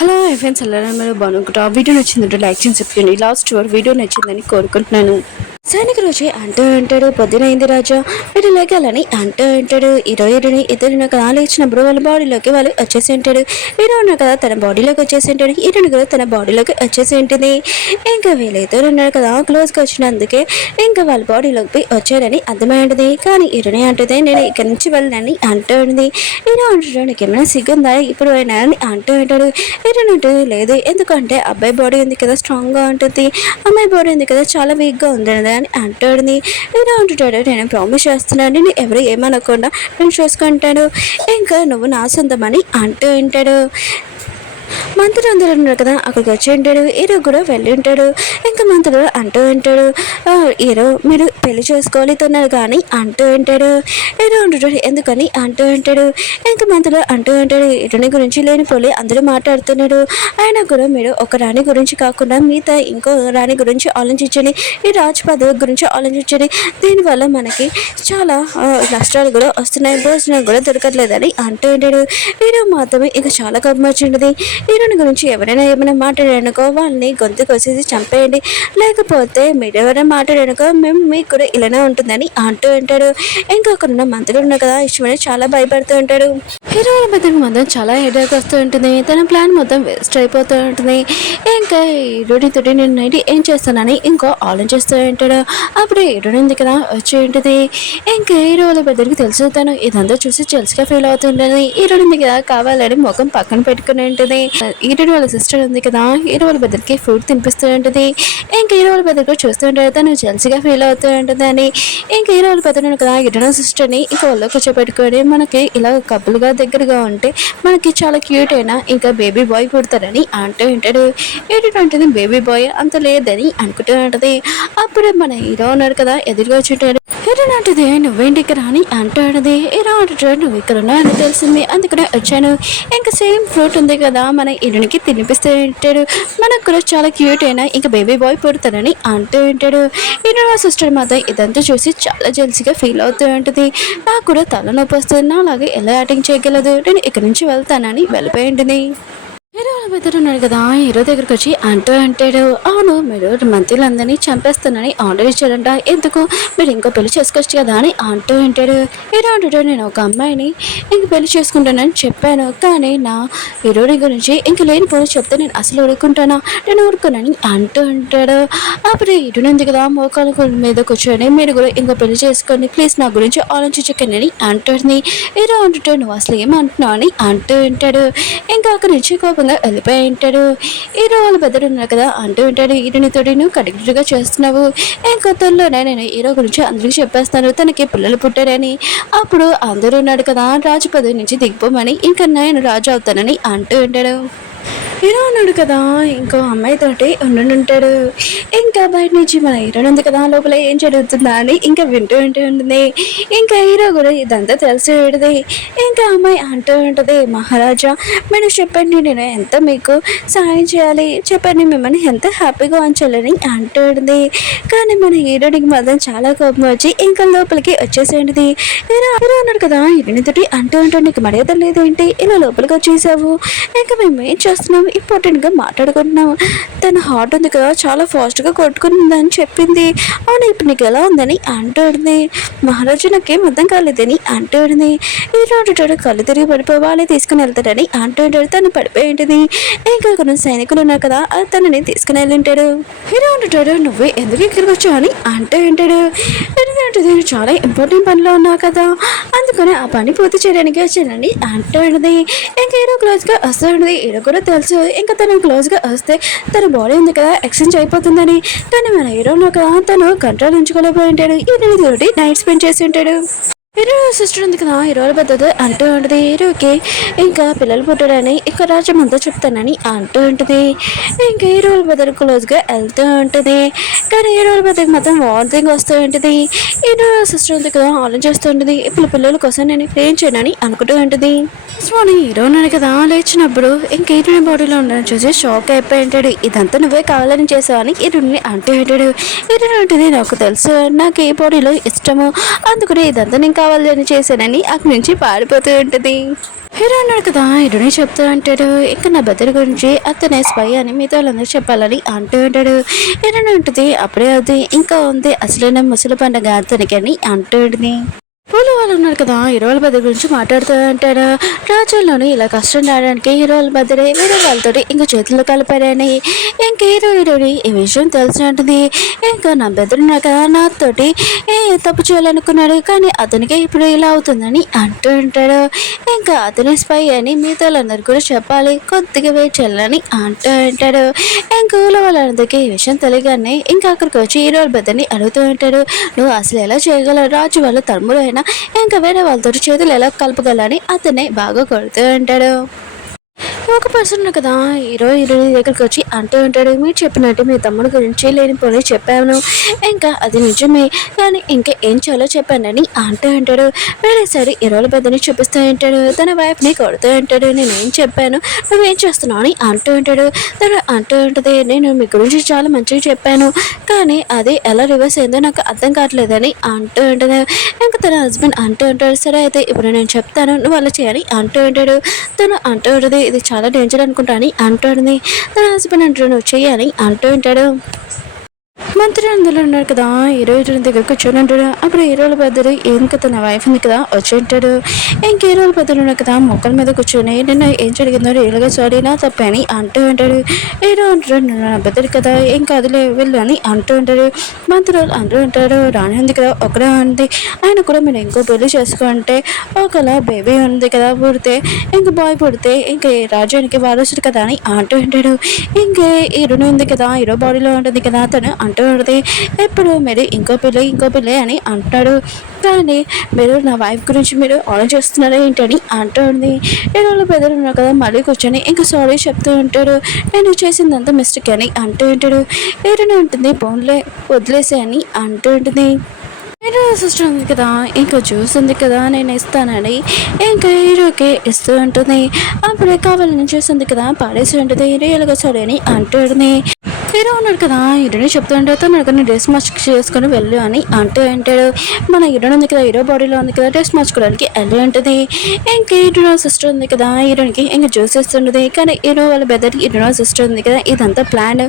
Hello friends, ఎలా మీరు బాగుంటారా? Video నచ్చిందంటే లైక్ చేసి చెప్పండి. లాస్ట్ వరకు వీడియో నచ్చిందని కోరుకుంటున్నాను. సైనికులు వచ్చి అంటూ అంటాడు, పొద్దునైంది రాజా వీడు లేగాలని అంటూ అంటాడు. హీరోయిని ఇద్దరు కదా లేచినప్పుడు వాళ్ళ బాడీలోకి వాళ్ళు వచ్చేసి ఉంటాడు. హీరో ఉన్నారు కదా తన బాడీలోకి వచ్చేసి ఉంటాడు, హీరోయిన్ కూడా తన బాడీలోకి వచ్చేసి ఉంటుంది. ఇంకా వీళ్ళిద్దరు ఉన్నారు కదా క్లోజ్గా వచ్చినందుకే ఇంకా వాళ్ళ బాడీలోకి వచ్చారని అర్థమై ఉంటుంది. కానీ హీరోని అంటుంది నేను ఇక్కడి నుంచి వెళ్ళనని అంటూ ఉంది. హీరో అంటాడు నీకు ఏమైనా సిగ్గుందా ఇప్పుడు అయినా అని అంటూ ఉంటాడు. హీరోయిన్ అంటుంది లేదు, ఎందుకంటే అబ్బాయి బాడీ ఉంది కదా స్ట్రాంగ్గా ఉంటుంది, అమ్మాయి బాడీ ఉంది కదా చాలా వీక్గా ఉంది అని అంటాడుని. ఇలా అంటుంటాడు నేను ప్రామిస్ చేస్తున్నాను నేను ఎవరు ఏమనకుండా నేను చూసుకుంటాను, ఇంకా నువ్వు నా సొంతమని అంటూ ఉంటాడు. మంత్రులు అందరూ ఉన్నారు కదా అక్కడికి వచ్చి ఉంటాడు. హీరో కూడా వెళ్ళి ఉంటాడు. ఇంకా మంత్రులు అంటూ ఉంటాడు హీరో మీరు పెళ్లి చేసుకోవాలి తిన్నారు కానీ అంటూ ఉంటాడు. హీరో అంటుంటాడు ఎందుకని అంటూ ఉంటాడు. ఇంకా మంత్రులు అంటూ ఉంటాడు హీరోని గురించి లేనిపోలే అందరూ మాట్లాడుతున్నాడు. అయినా కూడా మీరు ఒక రాణి గురించి కాకుండా మిగతా ఇంకో రాణి గురించి ఆలోచించండి, ఈ రాజు పదవి గురించి ఆలోచించండి, దీనివల్ల మనకి చాలా నష్టాలు కూడా వస్తున్నాయి, భోజనం కూడా దొరకట్లేదని అంటూ ఉంటాడు. హీరో మాత్రమే ఇక చాలా కోపం వచ్చింది. హీరోని గురించి ఎవరైనా ఏమైనా మాట్లాడారనుకో వాళ్ళని గొంతు కోసేసి చంపేయండి, లేకపోతే మీరు ఎవరైనా మాట్లాడారనుకో మేము మీకు కూడా ఇలానే ఉంటుందని అంటూ ఉంటాడు. ఇంకా అక్కడ ఉన్న మంత్రులు ఉన్నారు కదా ఇష్టమని చాలా భయపడుతూ ఉంటాడు. హీరోల మధ్యకి మొత్తం చాలా హెడేక్ వస్తూ ఉంటుంది, తన ప్లాన్ మొత్తం వేస్ట్ అయిపోతూ ఉంటుంది. ఇంకా హీరోని తోటి నేను నైట్ ఏం చేస్తానని ఇంకో ఆలోచిస్తూ ఉంటాడు. అప్పుడు హీరోని ఉంది కదా వచ్చి ఉంటుంది. ఇంకా హీరోల పెద్దరికి తెలుసు తను ఇదంతా చూసి చెల్స్గా ఫీల్ అవుతుంటుంది. హీరోని ఉంది కదా కావాలని ముఖం పక్కన పెట్టుకుని ఉంటుంది. హీరోని వాళ్ళ సిస్టర్ ఉంది కదా హీరో వాళ్ళ బెదర్కి ఫ్రూట్ తినిపిస్తూ ఉంటుంది. ఇంకా హీరో వాళ్ళ బెదర్ కూడా చూస్తూ ఉంటాడు తను జెల్సీగా ఫీల్ అవుతూ ఉంటుంది అని. ఇంకా హీరో వాళ్ళ బెదర్ కదా హీరో సిస్టర్ని ఇంకా వాళ్ళు కూర్చోబెట్టుకొని మనకి ఇలా కప్పులుగా దగ్గరగా ఉంటే మనకి చాలా క్యూట్ అయినా ఇంకా బేబీ బాయ్ పుడతారని అంటూ ఉంటాడు. ఏంటంటే బేబీ బాయ్ అంత లేదని అనుకుంటూ ఉంటుంది. అప్పుడు మన హీరో ఉన్నారు కదా ఎదురుగా వచ్చి హీరోయిన్ అంటది నువ్వేంటి ఇక్కడ అని అంటాడది. హీరో అంటాడు నువ్వు ఇక్కడ ఉన్నావు అని తెలిసింది అందుకనే వచ్చాను. ఇంకా సేమ్ ఫ్రూట్ ఉంది కదా మన హీరోయిన్కి తినిపిస్తూ ఉంటాడు, మనకు కూడా చాలా క్యూట్ అయినా ఇంకా బేబీ బాయ్ పుడతాడని అంటూ ఉంటాడు. హీరో సిస్టర్ మాత్రం ఇదంతా చూసి చాలా జెల్సీగా ఫీల్ అవుతూ ఉంటుంది. నాకు కూడా తలనొప్పి వస్తుంది, నా అలాగే ఎలా యాక్టింగ్ చేయగలదు, నేను ఇక్కడ నుంచి వెళ్తానని వెళ్ళిపోయి ఉంటుంది. హీరో వాళ్ళ పెద్దలు ఉన్నాడు కదా హీరో దగ్గరికి వచ్చి అంటూ అంటాడు అవును మీరు మంత్రులందరినీ చంపేస్తానని ఆర్డర్ ఇచ్చాడంట, ఎందుకు మీరు ఇంకో పెళ్లి చేసుకోవచ్చు కదా అని అంటూ ఉంటాడు. హీరో అంటాడు నేను ఒక అమ్మాయిని ఇంక పెళ్లి చేసుకుంటానని చెప్పాను, కానీ నా హీరోని గురించి ఇంక లేని పోనీ చెప్తే నేను అసలు ఊరుకుంటానా, నేను ఊరుకున్నాను అంటూ ఉంటాడు. అప్పుడు హీరోని ఉంది కదా మోకాల మీద కూర్చొని మీరు కూడా ఇంకో పెళ్లి చేసుకోండి ప్లీజ్ నా గురించి ఆలోచించకండి అని అంటుంది. హీరో అంటుంటాడు నువ్వు అసలు ఏమంటున్నావు అని అంటూ ఉంటాడు. ఇంకా అక్కడి నుంచి కోపంగా వెళ్ళిపోయి ఉంటాడు. హీరో వాళ్ళ బెదరు ఉన్నారు కదా అంటూ ఉంటాడు హీరోని తోటి నువ్వు కడిగిగా చేస్తున్నావు, ఇంకా తొలిలోనే నేను హీరో గురించి అందరికీ చెప్పేస్తాను తనకి పిల్లలు పుట్టారని. అప్పుడు అందరూ ఉన్నాడు కదా రాజు పదవి నుంచి దిగిపోమని ఇంకా నేను రాజు అవుతానని అంటూ ఉంటాడు. హీరో ఉన్నాడు కదా ఇంకో అమ్మాయితోటి ఉండుంటాడు. ఇంకా బయట నుంచి మన హీరో ఉంది కదా లోపల ఏం జరుగుతుందా అని ఇంకా వింటూ ఉంటుంది. ఇంకా హీరో కూడా ఇదంతా తెలిసి విడది. ఇంకా అమ్మాయి అంటూ ఉంటుంది మహారాజా మీరు చెప్పండి నేను ఎంత మీకు సహాయం చేయాలి చెప్పండి, మిమ్మల్ని ఎంత హ్యాపీగా ఉంచాలని అంటూ ఉంటుంది. కానీ మన హీరోనికి మాత్రం చాలా కోపం వచ్చి ఇంకా లోపలికి వచ్చేసేది. హీరో ఉన్నాడు కదా హీరోనితోటి అంటూ ఉంటాడు నీకు మర్యాద లేదేంటి ఇలా లోపలికి వచ్చేసావు, ఇంకా మేము ఏం చేస్తున్నాం ఇంపార్టెంట్గా మాట్లాడుకుంటున్నాము, తన హార్ట్ ఉంది కదా చాలా ఫాస్ట్గా కొట్టుకుందని చెప్పింది, అవును ఇప్పుడు నీకు ఎలా ఉందని అంటుంది. మహారాజు నాకేం అర్థం కాలేదని అంటుంది. ఈ రోజు కళ్ళు తిరిగి పడిపోవాలి తీసుకుని వెళ్తాడని అంటుంటాడు, తను పడిపోయి ఉంటుంది. ఇంకా కొన్ని సైనికులు ఉన్నారు కదా తనని తీసుకుని వెళ్ళింటాడు. హీరో అంటుంటాడు నువ్వు ఎందుకు ఇక్కడికి వచ్చావు అని అంటూ ఉంటాడు. నేను చాలా ఇంపార్టెంట్ పనిలో ఉన్నావు కదా అందుకని ఆ పని పూర్తి చేయడానికి వచ్చానని అంటుంది. ఇంకా హీరో క్లోజ్గా వస్తుంది. హీరో కూడా తెలుసు ఇంకా తను క్లోజ్గా వస్తే తన బాడీ ఉంది కదా ఎక్స్చేంజ్ అయిపోతుందని, కానీ మన హీరోలో కదా తను కంట్రోల్ ఉంచుకోలేకపోయి ఉంటాడు. ఈ నైట్ స్పెండ్ చేసి ఉంటాడు. హీరో సిస్టర్ ఉంది కదా హీరోల పద్ధతి అంటూ ఉంటుంది. హీరోకి ఇంకా పిల్లలు పుట్టాడని ఇంకా రాజ్యం అంతా చెప్తానని అంటూ ఉంటుంది. ఇంకా హీరోల పద్ధతి క్లోజ్గా వెళ్తూ ఉంటుంది. కానీ హీరోల పద్ధతికి మాత్రం వార్నింగ్ వస్తూ ఉంటుంది. హీరో సిస్టర్ ఉంది కదా ఆలోచిస్తూ ఉంటుంది ఇప్పుడు పిల్లల కోసం నేను ఏం చేయనని అనుకుంటూ ఉంటుంది. హీరో ఉన్నాడు కదా లేచినప్పుడు ఇంకా హీరోని బాడీలో ఉండడం చూసి షాక్ అయిపోయి ఉంటాడు. ఇదంతా నువ్వే కావాలని చేసావని హీరోని అంటూ ఉంటాడు. హీరోని ఉంటుంది నాకు తెలుసు నాకు ఏ బాడీలో ఇష్టము అందుకని ఇదంతా నేను కావాలని చేశానని అక్కడి నుంచి పారిపోతూ ఉంటుంది. హీరో అన్నాడు కదా, హీరోని చెప్తూ అంటాడు, ఇంకా నా బద్దరి గురించి అతనే స్పై అని మీతో వాళ్ళందరూ చెప్పాలని అంటూ ఉంటాడు. హీరోని ఉంటుంది, అప్పుడే అది ఇంకా ఉంది అసలైన ముసలి పండుగ అతనికి అని అంటూ ఉంటుంది. పూలు వాళ్ళు ఉన్నారు కదా, హీరోల బద్దరి గురించి మాట్లాడుతూ అంటాడు. రాజ్యంలోని ఇలా కష్టం రావడానికి హీరోల బద్దరే వేరే వాళ్ళతో ఇంకా చేతులు కలిపారని ఇంక హీరోని ఈ విషయం తెలిసి ఉంటుంది. ఇంకా నా బెదరున్నా కదా నాతోటి తప్పు చేయాలనుకున్నాడు, కానీ అతనికి ఇప్పుడు ఇలా అవుతుందని అంటూ ఉంటాడు. ఇంకా అతని స్పై అని మిగతా వాళ్ళందరూ కూడా చెప్పాలి, కొద్దిగా వెయిట్ చేయాలని అంటూ ఉంటాడు. ఇంకా ఊళ్ళో వాళ్ళందరికీ ఈ విషయం తెలియగానే ఇంకా అక్కడికి వచ్చి హీరోల బద్దరిని అడుగుతూ ఉంటాడు, నువ్వు అసలు ఎలా చేయగలవు, రాజు వాళ్ళ తమ్ముడు అయినా ఇంకా వేరే వాళ్ళతో చేతులు ఎలా కలపగలని అతనే బాగా కొడుతూ ఉంటాడు. ఒక పర్సన్ కదా హీరోయిన్ దగ్గరికి వచ్చి అంటూ ఉంటాడు, మీరు చెప్పినట్టు మీ తమ్ముడు గురించి లేనిపోయి చెప్పాను, ఇంకా అది నిజమే, కానీ ఇంకా ఏం చేయాలో చెప్పానని అంటూ ఉంటాడు. వేరేసారి హీరోల పెద్దని చూపిస్తూ ఉంటాడు, తన వైఫ్ని కొడుతూ ఉంటాడు, నేనేం చెప్పాను నువ్వేం చేస్తున్నావు అని అంటూ ఉంటాడు. తను అంటూ ఉంటుంది, నేను మీ గురించి చాలా మంచిగా చెప్పాను, కానీ అది ఎలా రివర్స్ అయిందో నాకు అర్థం కావట్లేదని అంటూ ఉంటుంది. ఇంకా తన హస్బెండ్ అంటూ ఉంటాడు, సరే అయితే ఇప్పుడు నేను చెప్తాను నువ్వు అలా చేయాలి అంటూ ఉంటాడు. తను అంటూ ఉంటుంది, ఇది చాలా డేంజర్ అనుకుంటా అని అంటుంది. తన హస్బెండ్ అంటాడు, నువ్వు చెయ్యాలి అంటూ ఉంటాడు. మంత్రి అందులో ఉన్నాడు కదా, హీరోయిన్ దగ్గర కూర్చొని ఉంటాడు. అప్పుడు హీరోల పెద్దలు ఇంకా తన వైఫ్ ఉంది కదా వచ్చి ఉంటాడు. ఇంక హీరోల పెద్దలు ఉన్నాడు కదా మొక్కల మీద కూర్చొని నిన్న ఏం జరిగిందో రియల్గా సారీ నా తప్పని అంటూ ఉంటాడు. హీరో అంటాడు, నా పెద్దలు కదా ఇంకా అదిలే వెళ్ళు అని అంటూ ఉంటాడు. మంత్రులు అంటూ ఉంటాడు, రాణి ఉంది కదా ఒకడే ఉంది, ఆయన కూడా మీరు ఇంకో పెళ్లి చేసుకుంటే ఒకలా బేబీ ఉంది కదా, పుడితే ఇంక బాయ్ పుడితే ఇంకా రాజ్యానికి వారసుడు కదా అని అంటూ ఉంటాడు. ఇంకే హీరోని ఉంది కదా హీరో బాడీలో ఉంటుంది కదా తను అంటూ ఉంటుంది, ఎప్పుడు మీరు ఇంకో పిల్ల అని అంటాడు, కానీ మీరు నా వైఫ్ గురించి మీరు ఆలోచిస్తున్నారా చేస్తున్నారా ఏంటని అంటూ ఉంది. హీరోలో పెద్దలు ఉన్నారు కదా మళ్ళీ కూర్చొని ఇంకా సారీ చెప్తూ ఉంటాడు, నేను చేసిందంతా మిస్టేక్ అని అంటూ ఉంటాడు. హీరోని ఉంటుంది, ఫోన్లే వదిలేసే అని అంటూ ఉంటుంది. హీరో సిస్టర్ ఉంది కదా ఇంకా జ్యూస్ ఉంది కదా నేను ఇస్తానని ఇంకా హీరోకి ఇస్తూ ఉంటుంది. అప్పుడే కావాలని జ్యూస్ ఉంది కదా పాడేసి ఉంటుంది, రియల్గా సరే అని అంటూ ఉంటుంది. హీరో ఉన్నాడు కదా హీరోని చెప్తూ ఉంటే తను అక్కడ డ్రెస్ మార్చ్ చేసుకొని వెళ్ళు అని అంటూ అంటాడు. మన హీరోని ఉంది కదా హీరో బాడీలో ఉంది కదా డ్రెస్ మార్చుకోవడానికి వెళ్ళి ఉంటుంది. ఇంకా హీరో సిస్టర్ ఉంది కదా హీరోనికి ఇంకా జ్యూస్ ఇస్తుంటుంది, కానీ హీరో వాళ్ళ బెదర్కి హీరో సిస్టర్ ఉంది కదా ఇదంతా ప్లాన్.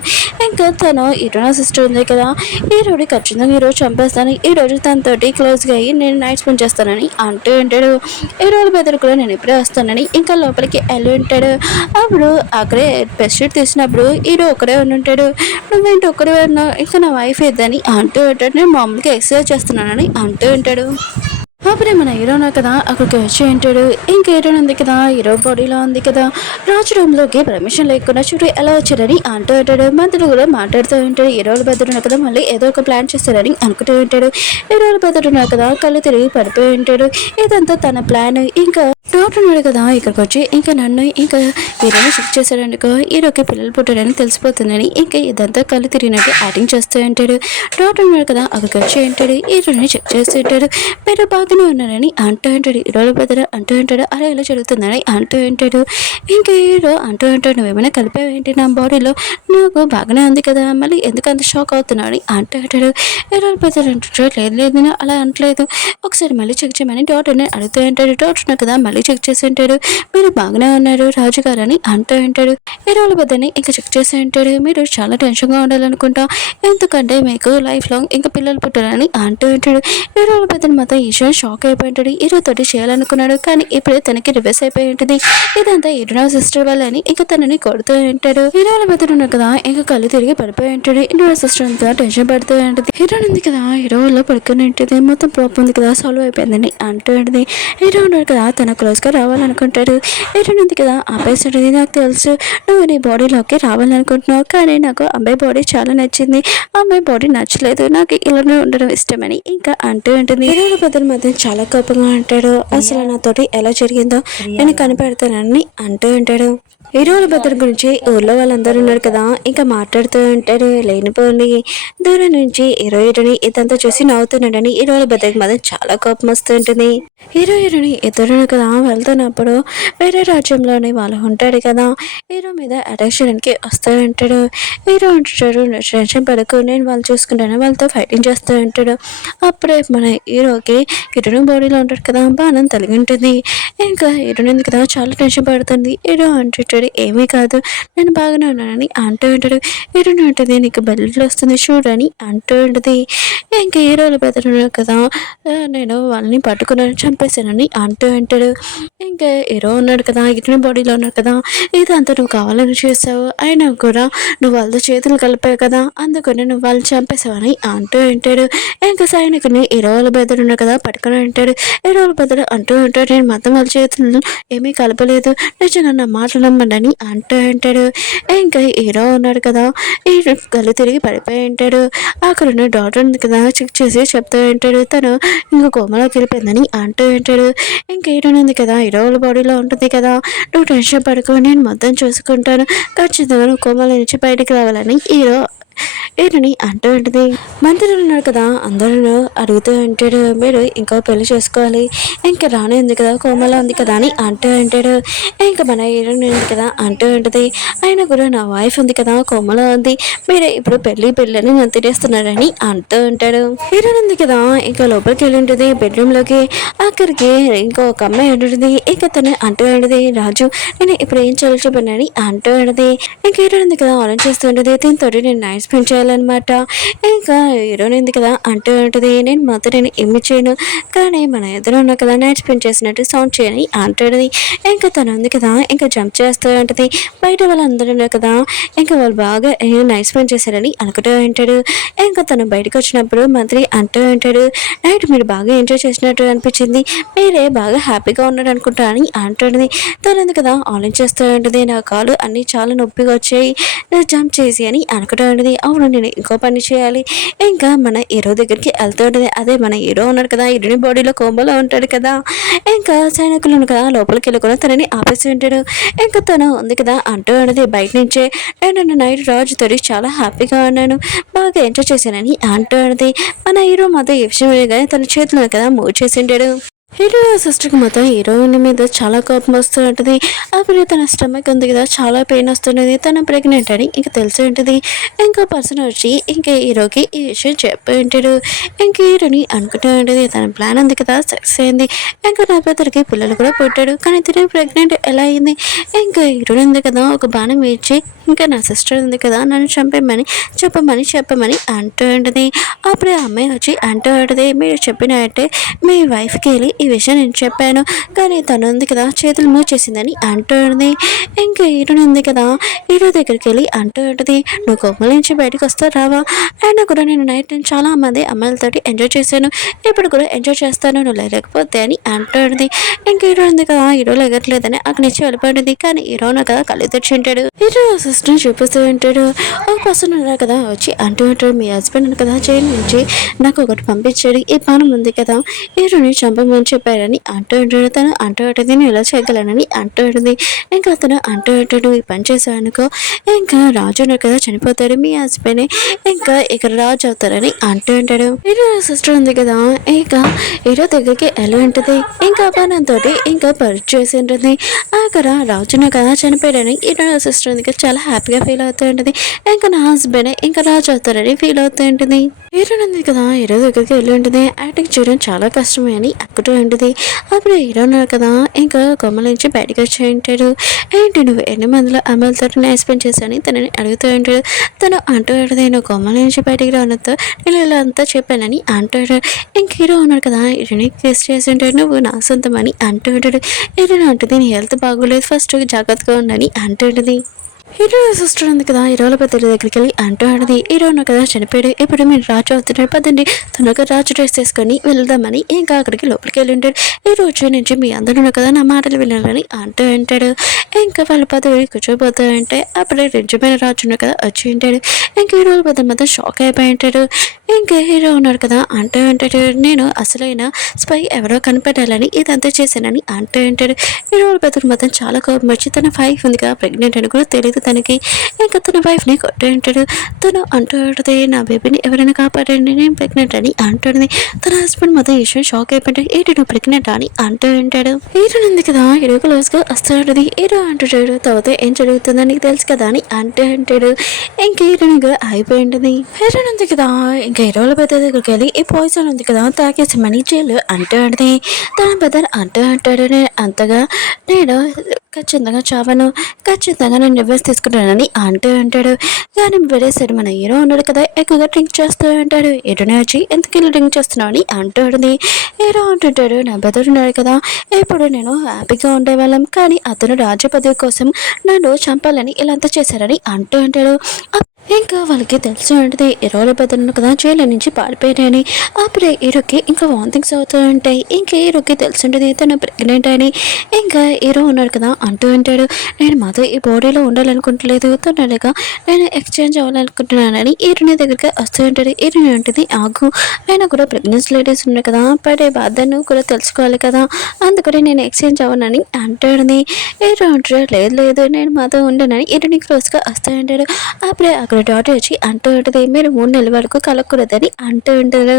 ఇంకా తను హీరో సిస్టర్ ఉంది కదా హీరోని ఖచ్చితంగా హీరో చంపేస్తాను, ఈ రోజు తనతోటి క్లోజ్గా అయ్యి నేను నైట్ స్పెండ్ చేస్తానని అంటూ ఉంటాడు. హీరో వాళ్ళ బెదర్ కూడా నేను ఇప్పుడే వస్తానని ఇంకా లోపలికి వెళ్ళి ఉంటాడు. అప్పుడు అక్కడే బెడ్షీట్ తీసినప్పుడు హీరో ఒకడే ఉంటాడు. నువ్వేంటి ఒక్కడే ఉన్నావు, ఇంకా నా వైఫ్ ఇద్దని అంటూ ఉంటాడు, నేను మామూలుగా ఎక్సర్సైజ్ చేస్తున్నానని అంటూ ఉంటాడు. అప్పుడే మన హీరోనా కదా అక్కడికి వచ్చి ఉంటాడు. ఇంకా హీరోన్ ఉంది కదా హీరో బాడీలో ఉంది కదా రాజు రూమ్లోకి పర్మిషన్ లేకుండా చూడు ఎలా వచ్చారని అంటూ ఉంటాడు. మంత్రులు కూడా మాట్లాడుతూ ఉంటాడు. హీరోల బెదరున్నా కదా మళ్ళీ ఏదో ఒక ప్లాన్ చేస్తారని అనుకుంటూ ఉంటాడు. హీరోల బెదరున్నా కదా కళ్ళు తిరిగి పడిపోయి ఉంటాడు. ఇదంతా తన ప్లాన్. ఇంకా డాక్టర్ ఉన్నాడు కదా ఇక్కడికి వచ్చి ఇంకా నన్ను ఇంకా హీరోని చెక్ చేశాడనుకో హీరోకి పిల్లలు పుట్టాడని తెలిసిపోతుందని ఇంకా ఇదంతా కళ్ళు తిరిగినట్టు యాక్టింగ్ చేస్తూ ఉంటాడు. డాక్టర్ ఉన్నాడు కదా అక్కడికి వచ్చి ఉంటాడు, హీరోని చెక్ చేస్తూ ఉంటాడు. మీరు బాగానే ఉన్నారని అంటూ ఉంటాడు. హీరోల బెదర్ అంటూ ఉంటాడు, అలా ఎలా జరుగుతుందని అంటూ ఉంటాడు. ఇంకా హీరో అంటూ ఉంటాడు, నువ్వేమైనా కలిపావేంటి నా బాడీలో, నాకు బాగానే ఉంది కదా మళ్ళీ ఎందుకు అంత షాక్ అవుతున్నావు అని అంటూ ఉంటాడు. హీరోల బెదర్ అంటుంటాడు, లేదు నేను అలా అంటలేదు, ఒకసారి మళ్ళీ చెక్ చేయమని డాక్టర్ని అడుగుతూ ఉంటాడు. డాక్టర్ కదా మళ్ళీ చెక్ చేసి ఉంటాడు, మీరు బాగానే ఉన్నారు రాజుగారు అని అంటూ ఉంటాడు. హీరోల బద్దని ఇంకా చెక్ చేసి ఉంటాడు, మీరు చాలా టెన్షన్గా ఉండాలనుకుంటా, ఎందుకంటే మీకు లైఫ్ లాంగ్ ఇంకా పిల్లలు పుట్టారని అంటూ ఉంటాడు. హీరోల బద్దని మాత్రం ఈశ్వర్ షాక్ అయిపోయి ఉంటాడు. హీరో తోటి చేయాలనుకున్నాడు, కానీ ఇప్పుడే తనకి రివర్స్ అయిపోయి ఉంటుంది. ఇదంతా హీరో సిస్టర్ వాళ్ళని ఇంకా తనని కొడుతూ ఉంటాడు. హీరోల బద్దని ఉన్నారు కదా ఇంకా కళ్ళు తిరిగి పడిపోయి ఉంటాడు. హీరో సిస్టర్ అంతా టెన్షన్ పడుతూ ఉంటుంది. హీరో ఉంది కదా హీరో వల్ల పడుకుని ఉంటుంది, మొత్తం ప్రాబ్లం ఉంది కదా సాల్వ్ అయిపోయిందని అంటూ ఉంటుంది. హీరో ఉన్నాడు కదా తన క్లోజ్గా రావాలనుకుంటాడు. హీరోయిన్ ఉంది కదా ఆపేసాడు, నాకు తెలుసు నువ్వు నీ బాడీలోకి రావాలనుకుంటున్నావు, కానీ నాకు అమ్మాయి బాడీ చాలా నచ్చింది, అమ్మాయి బాడీ నచ్చలేదు, నాకు ఇలానే ఉండడం ఇష్టమని ఇంకా అంటూ ఉంటుంది. హీరోల బదులు మాత్రం చాలా కోపంగా అంటాడు, అసలు నాతోటి ఎలా జరిగిందో నేను కనిపెడతానని అంటూ ఉంటాడు. హీరోల బెదర్ గురించి ఊర్లో వాళ్ళందరూ ఉన్నారు కదా, ఇంకా మాట్లాడుతూ ఉంటారు. లేనిపోని దూరం నుంచి హీరోయిని ఇదంతా చూసి నవ్వుతున్నాడని హీరోల బెదర్కి మాత్రం చాలా కోపం వస్తూ ఉంటుంది. హీరోయిని ఇద్దరు కదా వెళ్తున్నప్పుడు వేరే రాజ్యంలోని వాళ్ళు ఉంటాడు కదా, హీరో మీద అటాక్ చేయడానికి వస్తూ ఉంటాడు. హీరో అంటాడు టెన్షన్ పడకు, నేను వాళ్ళు చూసుకుంటాను, వాళ్ళతో ఫైటింగ్ చేస్తూ ఉంటాడు. అప్పుడే మన హీరోకి హీరోయిన్ బాడీలో ఉంటాడు కదా బాణం తలిగి ఉంటుంది. ఇంకా హీరోయిన్ కదా చాలా టెన్షన్ పడుతుంది. హీరో అంటుంటాడు ఏమీ కాదు, నేను బాగానే ఉన్నానని అంటూ ఉంటాడు. హీరోయిన్ ఉంటుంది నీకు బెల్లు వస్తుంది చూడని అంటూ ఉంటుంది. ఇంకా హీరోలు బెదరున్నారు కదా, నేను వాళ్ళని పట్టుకున్నాను చంపేశానని అంటూ ఉంటాడు. ఇంకా హీరో ఉన్నాడు కదా, హీరోయిన్ బాడీలో ఉన్నాడు కదా, ఇదంతా నువ్వు కావాలని చేసావు, అయినా కూడా నువ్వు వాళ్ళతో చేతులు కలిపావు కదా, అందుకని నువ్వు వాళ్ళని చంపేశావని అంటూ ఉంటాడు. ఇంకా సైనికుని హీరో వాళ్ళ బెదరు ఉన్నాడు కదా పట్టుకుని ఉంటాడు. హీరో వాళ్ళ బెదరు అంటూ ఉంటాడు నేను మొత్తం వాళ్ళ చేతులు ఏమీ కలపలేదు, నిజంగా నా మాటలు నమ్మండి అంటూ ఉంటాడు. ఇంకా హీరో ఉన్నాడు కదా, హీరో కళ్ళు తిరిగి పడిపోయి ఉంటాడు. అక్కడ ఉన్న డాక్టర్ ఉంది కదా చెక్ చేసి చెప్తూ ఉంటాడు తను ఇంకా కోమలోకి వెళ్ళిపోయిందని అంటూ ఉంటాడు. ఇంకా హీరో ఉంది కదా హీరో వాళ్ళ బాడీలో ఉంటుంది కదా, నువ్వు టెన్షన్ పడుకో, నేను మొత్తం చూసుకుంటాను, ఖచ్చితంగా నువ్వు కోమల నుంచి బయటికి రావాలని హీరోని అంటూ ఉంటుంది. మంత్రులు ఉన్నారు కదా అందరూ అడుగుతూ ఉంటాడు మీరు ఇంకో పెళ్లి చేసుకోవాలి, ఇంకా రానే ఉంది కదా కోమల ఉంది కదా అని అంటూ ఉంటాడు. ఇంకా మన హీరోయిన్ ఉంది కదా అంటూ ఉంటుంది ఆయన కూడా నా వైఫ్ ఉంది కదా కోమల ఉంది, మీరు ఇప్పుడు పెళ్ళని నన్ను తినేస్తున్నారని అంటూ ఉంటాడు. హీరోయిన్ ఉంది కదా ఇంకా లోపలికి వెళ్ళి ఉంటుంది బెడ్రూమ్లోకి. అక్కడికి ఇంకో ఒక అమ్మాయి ఉంటుంది. ఇంకా తను అంటూ ఉంటుంది రాజు నేను ఇప్పుడు ఏం చేయాలి చెప్పండి అంటూ ఉంటుంది. ఇంకా హీరోయిన్ ఉంది కదా ఆలోచన చేస్తూ ఉంటుంది దీంతో నేను నైట్ స్పెండ్ చేయాలన్నమాట. ఇంకా హీరోయిన్ ఉంది కదా అంటూ ఉంటుంది నేను మాత్రం నేను ఏమి చేయను, కానీ మన ఎదురు ఉన్న కదా నైట్ స్పెండ్ చేసినట్టు సౌండ్ చేయని అంటుంది. ఇంకా తను ఉంది కదా ఇంకా జంప్ చేస్తూ ఉంటుంది. బయట వాళ్ళందరూ ఉన్నారు కదా ఇంకా వాళ్ళు బాగా నైట్ స్పెండ్ చేశారని అనుకుంటూ ఉంటాడు. ఇంకా తను బయటకు వచ్చినప్పుడు మంత్రి అంటూ ఉంటాడు నైట్ మీరు బాగా ఎంజాయ్ చేసినట్టు అనిపించింది, మీరే బాగా హ్యాపీగా ఉన్నాడు అనుకుంటా అని అంటుంది. తను ఉంది కదా ఆలోచన చేస్తూ ఉంటుంది నా కాలు అన్నీ చాలా నొప్పిగా వచ్చాయి జంప్ చేసి అని అనుకుంటూ ఉంటుంది. అవును నేను ఇంకో పని చేయాలి, ఇంకా మన హీరో దగ్గరికి వెళ్తూ ఉంటుంది. అదే మన హీరో ఉన్నాడు కదా హీరోయిన్ బాడీలో కోంబోలో ఉంటాడు కదా, ఇంకా సైనికులు ఉంది కదా లోపలికి వెళ్ళకుండా తనని ఆపేసి ఉంటాడు. ఇంకా తను ఉంది కదా అంటూ ఉన్నది బయట నుంచే నేను నైట్ రాజుతో చాలా హ్యాపీగా ఉన్నాను, బాగా ఎంజాయ్ చేశానని అంటూ ఉన్నది. మన హీరో మాత్రం ఏ విషయం కానీ తన చేతిలో కదా మూవ్ చేసి ఉంటాడు. హీరో సిస్టర్కి మొత్తం హీరోయిన్ మీద చాలా కోపం వస్తూ ఉంటుంది. అప్పుడు తన స్టమక్ ఉంది కదా చాలా పెయిన్ వస్తున్నది, తన ప్రెగ్నెంట్ అని ఇంకా తెలిసి ఉంటుంది. ఇంకో పర్సన్ వచ్చి ఇంకా హీరోకి ఈ విషయం చెప్పి ఉంటాడు. ఇంకా హీరోని అనుకుంటూ ఉంటుంది తన ప్లాన్ ఉంది కదా సక్సెస్ అయింది, ఇంకా నా పెద్దరికి పిల్లలు కూడా పుట్టాడు, కానీ తిరిగి ప్రెగ్నెంట్ ఎలా అయింది. ఇంకా హీరోయిన్ ఉంది కదా ఒక బాణం వేచి ఇంకా నా సిస్టర్ ఉంది కదా నన్ను చెప్పమని అంటూ ఉంటుంది. అప్పుడే అమ్మాయి వచ్చి అంటూ ఉంటుంది మీరు చెప్పినట్టే మీ వైఫ్కి వెళ్ళి ఈ విషయం నేను చెప్పాను, కానీ తను ఉంది కదా చేతులు మూవ్ చేసిందని అంటూ ఉంటుంది. ఇంకా హీరోని ఉంది కదా హీరో దగ్గరికి వెళ్ళి అంటూ ఉంటుంది నువ్వు కొమ్మల నుంచి బయటకు వస్తా రావా, అయినా కూడా నేను నైట్ నేను చాలా మంది అమ్మాయిలతోటి ఎంజాయ్ చేశాను, ఇప్పుడు కూడా ఎంజాయ్ చేస్తాను నువ్వు లేకపోతే అని అంటూ ఉంటుంది. ఇంకా హీరో ఉంది కదా హీరో లేగట్లేదని అక్కడి నుంచి వెళ్ళిపోయింది. కానీ హీరోను కదా కళ్ళు తెచ్చి ఉంటాడు. హీరో సిస్టర్ చూపిస్తూ ఉంటాడు. ఒక పర్సన్ ఉన్నారు కదా వచ్చి అంటూ ఉంటాడు మీ హస్బెండ్ కదా జైలు నుంచి నాకు ఒకటి పంపించాడు, ఈ పానం ఉంది కదా హీరోని చంపమని చెప్పారని అంటూ ఉంటాడు. తను అంటూ ఉంటుంది నేను ఇలా చేయగలనని అంటూ ఉంటుంది. ఇంకా అతను అంటూ ఉంటాడు ఈ పని చేశానుకో ఇంకా రాజు ఉన్నారు కదా చనిపోతాడు, మీ హస్బెండ్ ఇంకా ఇక్కడ రాజు అవుతారని అంటూ ఉంటాడు. హీరో సిస్టర్ ఉంది కదా ఇంకా హీరో దగ్గరికి ఎలా ఉంటుంది ఇంకా పానంతో ఇంకా పరిచయం చేసి ఉంటుంది. అక్కడ రాజున కదా చనిపోయాడని హీరో సిస్టర్ ఉంది కదా చాలా హ్యాపీగా ఫీల్ అవుతూ ఉంటుంది. ఇంకా నా హస్బెండ్ ఇంకా రాజు అవుతారని ఫీల్ అవుతూ ఉంటుంది. హీరో ఉంది కదా హీరో దగ్గరికి వెళ్ళి ఉంటుంది యాక్టింగ్ చేయడం చాలా కష్టమే అని అనుకుంటూ ఉంటుంది. అప్పుడు హీరో ఉన్నారు కదా ఇంకా కొమ్మల నుంచి బయటకు వచ్చి ఉంటాడు. ఏంటి నువ్వు ఎన్ని మందిలో అమ్మాయిలతో ఎక్స్పెండ్ చేశాను తనని అడుగుతూ ఉంటాడు. తను అంటూ ఉంటుంది నువ్వు కొమ్మల నుంచి బయటికి రావడంతో నేను ఇలా అంతా చెప్పానని అంటాడు. ఇంక హీరో ఉన్నాడు కదా హీరోని కేసు చేసి ఉంటాడు నువ్వు నా సొంతం అని అంటూ ఉంటాడు. హీరోని అంటుంది నీ హెల్త్ బాగోలేదు ఫస్ట్ జాగ్రత్తగా ఉండని అంటుంటుంది. హీరో సిస్టర్ ఉంది కదా హీరోల పెద్ద దగ్గరికి వెళ్ళి అంటూ ఆడది హీరో ఉన్న కదా చనిపోయాడు ఇప్పుడు మీరు రాజు అవుతున్నాడు పదండి తనొక రాజు డ్రెస్ చేసుకొని వెళ్దామని ఇంకా అక్కడికి లోపలికి వెళ్ళి ఉంటాడు ఈ రోజు నుంచి మీ అందరూ ఉన్న కదా నా మాటలు వినాలని అంటూ అంటాడు ఇంకా వాళ్ళ పదవి కూర్చోబోతూ అంటే అప్పుడే నిజమైన రాజు ఉన్న కదా వచ్చి ఉంటాడు ఇంకా హీరోల పెద్ద మొత్తం షాక్ అయిపోయి ఉంటాడు ఇంకా హీరో ఉన్నాడు కదా అంటూ అంటాడు నేను అసలైన స్పై ఎవరో కనిపెట్టాలని ఇదంతా చేశానని అంటూ అంటాడు హీరోల పెద్దకు మొత్తం చాలా కోపం వచ్చి తన వైఫ్ ఉంది కదా ప్రెగ్నెంట్ అని కూడా తెలియదు తనకి ఇంకా తన వైఫ్ని కొట్టు అంటాడు తను అంటూ ఉంటుంది నా బేబీని ఎవరైనా కాపాడండి నేను ప్రెగ్నెంట్ అని అంటుంది తన హస్బెండ్ మొత్తం విషయం షాక్ అయిపోయింటాడు ఏంటి నువ్వు ప్రెగ్నెంట్ అని అంటూ ఉంటాడు హీరో ఉంది కదా హీరో క్లోజ్గా వస్తాడు హీరో అంటాడు తర్వాత ఏం జరుగుతుందని నీకు తెలుసు కదా అని అంటూ అంటాడు ఇంకా హీరోనిగా అయిపోయి ఉంటుంది హీరో ఉంది కదా ఇంకా హీరోల పెద్ద దగ్గరికి వెళ్ళి ఈ పాయిజన్ ఉంది కదా తాగేసామని జైలు అంటూ ఉంటుంది తన పెద్ద అంటూ అంటాడు అంతగా నేను ఖచ్చితంగా చావను ఖచ్చితంగా నేను రివర్స్ తీసుకుంటానని అంటూ అంటాడు కానీ వేరేసాడు మన హీరో ఉన్నాడు కదా ఎక్కువగా డ్రింక్ చేస్తూ ఉంటాడు ఎటునే వచ్చి ఎందుకు డ్రింక్ చేస్తున్నావు అని అంటూ ఉంటుంది హీరో అంటుంటాడు నా బెదర్ ఉన్నాడు కదా ఇప్పుడు నేను హ్యాపీగా ఉండేవాళ్ళం కానీ అతను రాజ్య పదవి కోసం నన్ను చంపాలని ఇలా అంతా చేశారని అంటూ అంటాడు ఇంకా వాళ్ళకి తెలిసి ఉంటుంది హీరోల బెదర్ను కదా జైలు నుంచి పారిపోయారని అప్పుడే హీరోకి ఇంకా వాంతింగ్స్ అవుతూ ఉంటాయి ఇంకా హీరోకి తెలిసి ఉంటుంది తను ప్రెగ్నెంట్ అని ఇంకా హీరో ఉన్నాడు కదా అంటూ ఉంటాడు నేను మాతో ఈ బాడీలో ఉండాలనుకుంటలేదు తొందరగా నేను ఎక్స్చేంజ్ అవ్వాలనుకుంటున్నానని హీరోని దగ్గరికి వస్తూ ఉంటాడు హీరోని ఉంటుంది ఆగు ఆయన కూడా ప్రెగ్నెన్సీ లేడీస్ ఉన్నాయి కదా పడే బాధను కూడా తెలుసుకోవాలి కదా అందుకని నేను ఎక్స్చేంజ్ అవ్వనని అంటాడు హీరో అంటాడు లేదు లేదు నేను మాతో ఉండనని హీరోని క్లోజ్గా వస్తూ ఉంటాడు అప్పుడే అక్కడ డాటర్ వచ్చి అంటూ ఉంటుంది మీరు 3 నెలల వరకు కలగకూడదని అంటూ ఉంటారు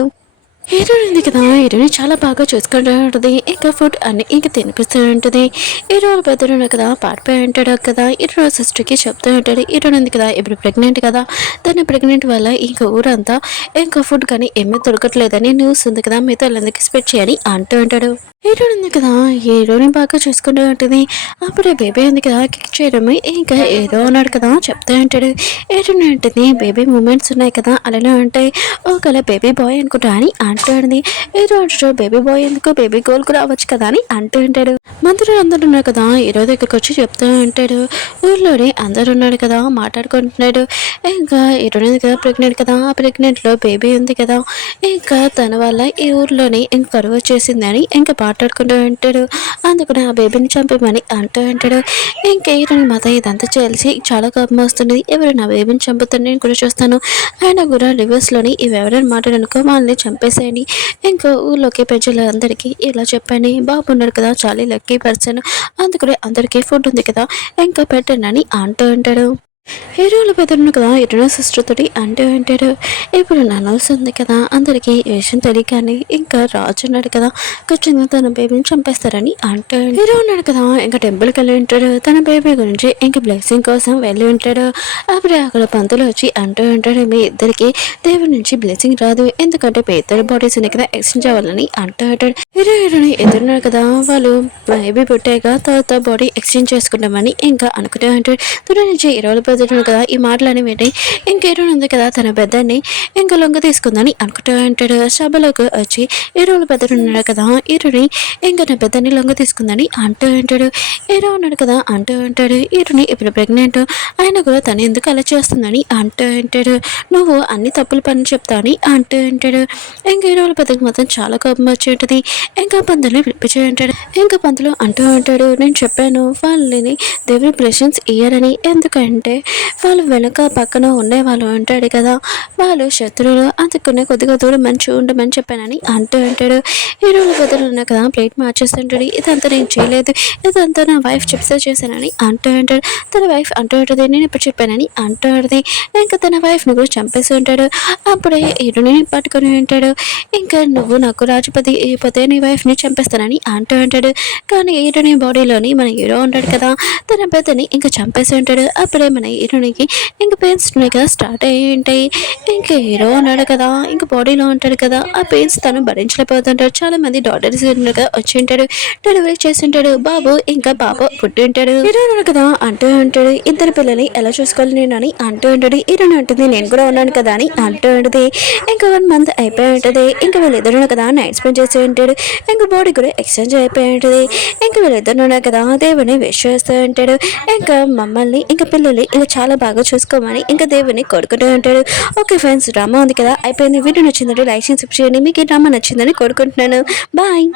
హీరోయిన్ ఉంది కదా హీరోని చాలా బాగా చూసుకుంటూ ఉంటుంది ఇంకా ఫుడ్ అన్ని ఇంకా తినిపిస్తూ ఉంటుంది హీరోలు పెద్దలు కదా పారిపోయి ఉంటాడు కదా హీరో సిస్టర్కి చెప్తూ ఉంటాడు హీరోయిన్ ఉంది కదా ఇప్పుడు ప్రెగ్నెంట్ కదా తన ప్రెగ్నెంట్ వల్ల ఇంకా ఊరంతా ఇంకా ఫుడ్ కానీ ఏమీ దొరకట్లేదని న్యూస్ ఉంది కదా మీతో వాళ్ళందరికీ స్ప్రెడ్ చేయని అంటూ ఉంటాడు హీరోయిన్ ఉంది కదా హీరోని బాగా చూసుకుంటూ ఉంటుంది అప్పుడే బేబీ ఉంది కదా కిక్ చేయడం ఇంకా ఏదో ఉన్నాడు కదా చెప్తూ ఉంటాడు హీరోయిన్ ఉంటుంది బేబీ మూమెంట్స్ ఉన్నాయి కదా అలానే ఉంటాయి ఒకవేళ బేబీ బాయ్ అనుకుంటా అని అంటుంది హీరో అంటాడు బేబీ బాయ్ ఎందుకు బేబీ గోల్ కూడా అవ్వచ్చు కదా అని అంటూ ఉంటాడు మంత్రులు అందరు ఉన్నారు కదా హీరో దగ్గరికి వచ్చి చెప్తూ ఉంటాడు ఊర్లోనే అందరు ఉన్నాడు కదా మాట్లాడుకుంటున్నాడు ఇంకా హీరోయిన్ కదా ప్రెగ్నెంట్ కదా ఆ ప్రెగ్నెంట్లో బేబీ ఉంది కదా ఇంకా తన వల్ల ఈ ఊర్లోనే ఇంకా కరువు వచ్చేసిందని ఇంకా మాట్లాడుకుంటూ ఉంటాడు అందుకని ఆ బేబీని చంపేమని అంటూ ఉంటాడు ఇంకా హీరోని మాత ఇదంతా చేసి చాలా కోపం వస్తుంది ఎవరు నా బేబీని చంపుతాను నేను కూడా చూస్తాను ఆయన కూడా రివర్స్లోని ఇవి ఎవరైనా మాట్లాడనుకో వాళ్ళని చంపేసేయండి ఇంకా ఊళ్ళోకి ప్రజలందరికీ ఇలా చెప్పండి బాబు ఉన్నాడు కదా చాలా లక్కీ పర్సన్ అందుకనే అందరికీ ఫుడ్ ఉంది కదా ఇంకా పెట్టండి అని అంటూ ఉంటాడు హీరోలు పెద్దను కదా హీరో సిస్టర్ తోటి అంటూ ఉంటాడు ఇప్పుడు ననల్స్ ఉంది కదా అందరికీ ఈ విషయం తెలియకని ఇంకా రాజు ఉన్నాడు కదా ఖచ్చితంగా తన బేబీని చంపేస్తారని అంటాడు హీరో ఉన్నాడు కదా ఇంకా టెంపుల్కి వెళ్ళి ఉంటాడు తన బేబీ గురించి ఇంకా బ్లెస్సింగ్ కోసం వెళ్ళి ఉంటాడు అప్పుడు అక్కడ పంతులు వచ్చి అంటూ ఉంటాడు మీ ఇద్దరికి దేవుడి నుంచి బ్లెస్సింగ్ రాదు ఎందుకంటే మీ ఇద్దరు బాడీస్ కదా ఎక్స్చేంజ్ అవ్వాలని అంటూ ఉంటాడు హీరోని ఎదురున్నాడు కదా వాళ్ళు బేబీ పుట్టాక తర్వాత బాడీ ఎక్స్చేంజ్ చేసుకుంటామని ఇంకా అనుకుంటూ ఉంటాడు దూరం నుంచి హీరోలు పెద్దను కదా ఈ మాటలని విని ఇంకా హీరోయిన్ ఉంది కదా తన పెద్దని ఇంకా లొంగ తీసుకుందని అనుకుంటూ ఉంటాడు సభలోకి వచ్చి హీరోలు పెద్దలు ఉన్నాడు కదా హీరోని ఇంకా నా పెద్దని లొంగ తీసుకుందని అంటూ ఉంటాడు హీరో ఉన్నాడు కదా అంటూ ఉంటాడు హీరోని ఇప్పుడు ప్రెగ్నెంట్ ఆయన కూడా తను ఎందుకు అలా చేస్తుందని అంటూ ఉంటాడు నువ్వు అన్ని తప్పులు పని చెప్తావని అంటూ ఉంటాడు ఇంకా హీరోల పెద్దకి మొత్తం చాలా కోపం వచ్చి ఉంటుంది ఇంకా పంతులు వినిపించి ఉంటాడు ఇంకా పంతులు అంటూ ఉంటాడు నేను చెప్పాను వాళ్ళని దేవుడి బ్లెస్సింగ్స్ ఇయ్యారని ఎందుకంటే వాళ్ళు వెనక పక్కన ఉండేవాళ్ళు ఉంటాడు కదా వాళ్ళు శత్రువులు అందుకునే కొద్దిగా దూరం మంచి ఉండమని చెప్పానని అంటూ ఉంటాడు హీరోల బదులు ఉన్నా కదా ప్లేట్ మార్చేస్తుంటాడు ఇదంతా నేను చేయలేదు ఇదంతా నా వైఫ్ చెప్తే చేశానని అంటూ ఉంటాడు తన వైఫ్ అంటూ ఉంటుంది నేను ఇప్పుడు చెప్పానని అంటూ ఉంటుంది ఇంకా తన వైఫ్ని కూడా చంపేసి ఉంటాడు అప్పుడే హీరోని పట్టుకొని ఉంటాడు ఇంకా నువ్వు నాకు రాజుపతి అయిపోతే నీ వైఫ్ని చంపేస్తానని అంటూ ఉంటాడు కానీ హీరోని బాడీలోని మన హీరో ఉంటాడు కదా తన పెద్దని ఇంకా చంపేసి ఉంటాడు అప్పుడే మన హీరోనికి ఇంకా పెయిన్స్ కదా స్టార్ట్ అయ్యి ఉంటాయి ఇంకా హీరో ఉన్నాడు కదా ఇంకా బాడీలో ఉంటాడు కదా ఆ పెయిన్స్ తను భరించలేకపోతుంటాడు చాలా మంది డాక్టర్స్ కదా వచ్చి ఉంటాడు డెలివరీ చేసి ఉంటాడు బాబు ఇంకా పాప పుట్టి ఉంటాడు హీరో ఉన్నాడు కదా అంటూ ఉంటాడు ఇద్దరు పిల్లల్ని ఎలా చూసుకోవాలి నేను అని అంటూ ఉంటాడు హీరోని ఉంటుంది నేను కూడా ఉన్నాను కదా అని అంటూ ఉంటుంది ఇంకా 1 month అయిపోయి ఉంటుంది ఇంకా వీళ్ళిద్దరు కదా నైట్ స్పెండ్ చేసి ఉంటాడు ఇంకా బాడీ కూడా ఎక్స్చేంజ్ అయిపోయి ఉంటుంది ఇంకా వీళ్ళిద్దరు ఉన్నారు కదా దేవుని విష్ చేస్తూ ఉంటాడు ఇంకా మమ్మల్ని ఇంకా పిల్లల్ని ఇలా చాలా బాగా చూసుకోమని ఇంకా దేవుని కోరుకుంటూ ఉంటాడు. ఓకే ఫ్రెండ్స్, డ్రామా ఉంది కదా, అయిపోయింది. వీడియో నచ్చిందంటే లైక్ చేయండి, సబ్స్క్రైబ్ చేయండి. మీకు ఈ డ్రామా నచ్చిందని కోరుకుంటున్నాను. బాయ్.